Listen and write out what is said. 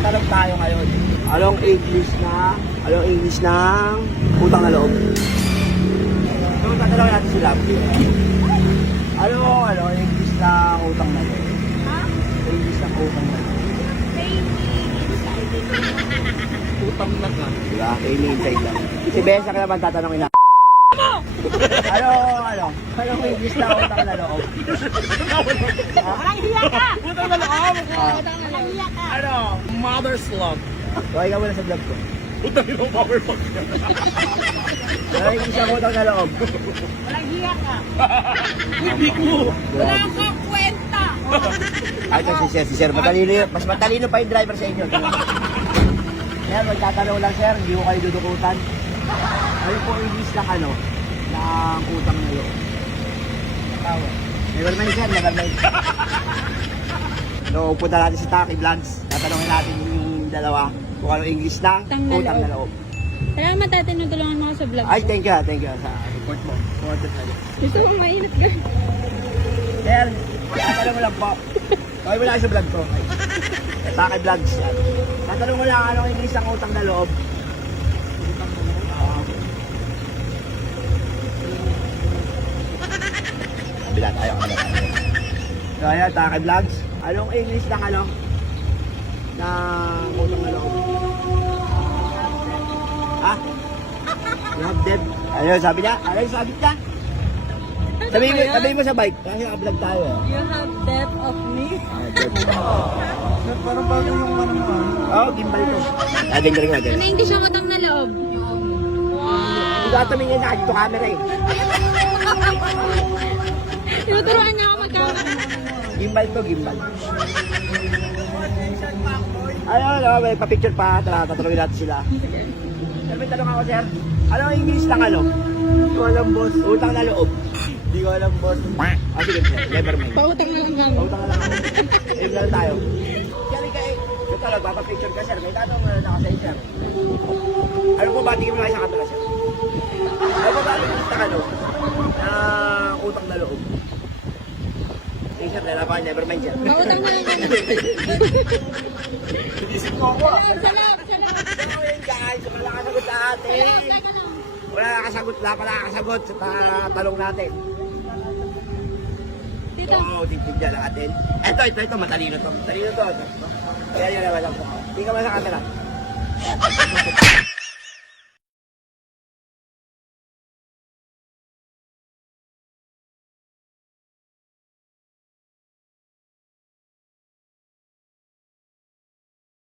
magtatanong tayo ngayon. Anong English ng utang na loob? So, tatanungin natin sila. Anong English ng utang na loob? Ha? English ng utang na loob. Utang na ka. Diba? Kaini inside lang. Si Besa ka naman tatanungin na. Anong English ng utang na loob? Walang hiya ka! Utang na loob. Walang hiya ka! Ano? Mother's love. Okay ka muna sa vlog ko. Utang na loob, power fuck. Anong English ng utang na loob? Walang hiya ka! Hindi ko. Wala kang kwenta! Ay, si Sir, mas matalino pa yung driver sa inyo. Kaya magtatanong lang, Sir, hindi ko kayo dudukutan. Ano po English ng ng utang na loob? Never mind, Sir, never mind. So, punta natin si Taki Vlogs. Tatanungin natin yung dalawa kung ano English ng utang na loob. Salamat tayo, tinutulungan mo ako sa vlog. Ay, thank you sa report mo. Gusto mong mainit ka. Sir, tatanong mo lang po. Okay mo lang sa vlog ko. Taki Vlogs. Tatanong mo lang anong English ng utang na loob. Kabila tayo. So ayan, Taki Vlogs. Anong English ng ng utang na loob? Ha? You have debt? Ayun, sabi niya? Ayun, sabi niya? Sabihin mo sa bike. Kasi naka-vlog tayo. You have debt of me? Parang bago yung ano mo. Oo, gimbal ko. Ading galing natin. Ano English ang utang na loob? Hindi ko tumingin na dito camera eh. Tinuturuan niya ako magkakaroon. Gimbal to, gimbal. Ayun, may pa-picture pa. Tatanungin natin sila. Sir, may tanong ako, sir. Ano ang English ng Hindi ko alam, boss. Utang na loob. Hindi ko alam, boss. Sige, sir. Never mind. Pautang na lang kami. Utang na lang ako. Aim lang tayo. Kaya ka eh. Ito lang, papapicture ka, sir. May tanong na kasi, sir. Ano po ba? Tingin mo kayo sa camera, sir. Ano po ba ang English ng ng utang na loob? Sige, sir. Lalaban. Never mind, sir. Pautang na lang kami. Isip ko ako. Salam! Ano yun, guys? Wala nakasagot sa atin. Wala nakasagot sa talong natin. Dito. Oo, titigyan natin. Ito, matalino to. Matalino to. Kaya yun naman ako. Hindi ka man sa camera.